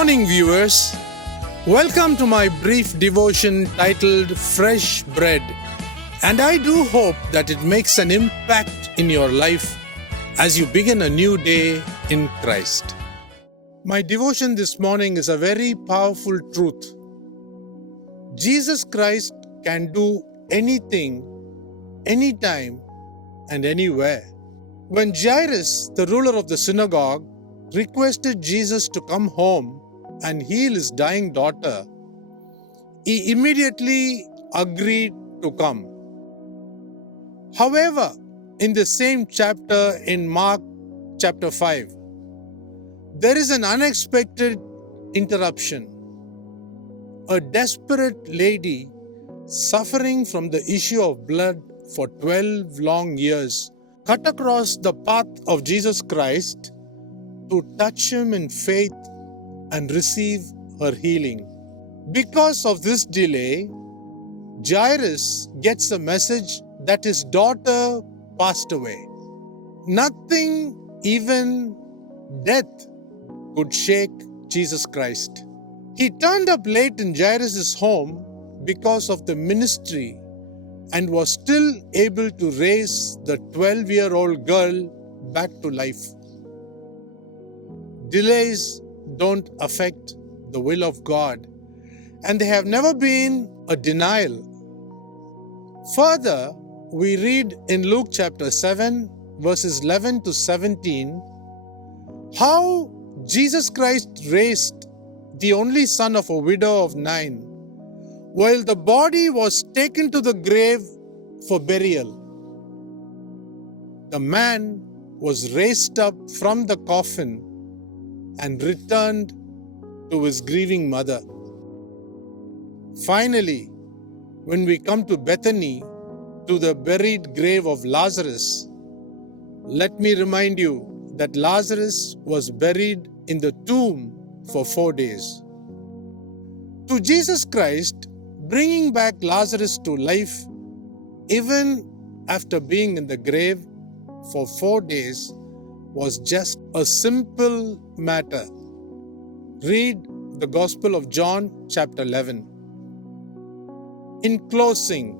morning, viewers. Welcome to my brief devotion titled Fresh Bread. And I do hope that it makes an impact in your life as you begin a new day in Christ. My devotion this morning is a very powerful truth. Jesus Christ can do anything, anytime, and anywhere. When Jairus, the ruler of the synagogue, requested Jesus to come home and heal his dying daughter, he immediately agreed to come. However, in the same chapter in Mark chapter 5, there is an unexpected interruption. A desperate lady suffering from the issue of blood for 12 long years cut across the path of Jesus Christ to touch him in faith and receive her healing. Because of this delay, Jairus gets a message that his daughter passed away. Nothing, even death, could shake Jesus Christ. He turned up late in Jairus' home because of the ministry and was still able to raise the 12-year-old girl back to life. Delays don't affect the will of God, and they have never been a denial. Further, we read in Luke chapter 7, verses 11 to 17, how Jesus Christ raised the only son of a widow of 9, while the body was taken to the grave for burial. The man was raised up from the coffin and returned to his grieving mother. Finally, when we come to Bethany, to the buried grave of Lazarus, let me remind you that Lazarus was buried in the tomb for 4 days. To Jesus Christ, bringing back Lazarus to life, even after being in the grave for 4 days, was just a simple matter. Read the Gospel of John chapter 11. In closing,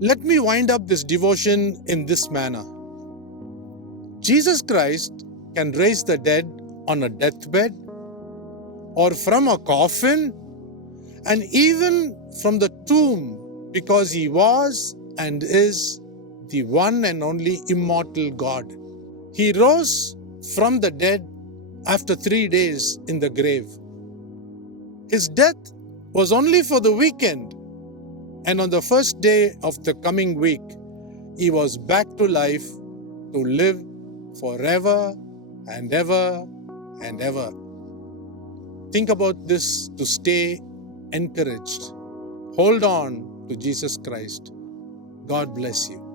let me wind up this devotion in this manner. Jesus Christ can raise the dead on a deathbed, or from a coffin, and even from the tomb, because he was and is the one and only immortal God. He rose from the dead after 3 days in the grave. His death was only for the weekend, and on the first day of the coming week, he was back to life to live forever and ever and ever. Think about this to stay encouraged. Hold on to Jesus Christ. God bless you.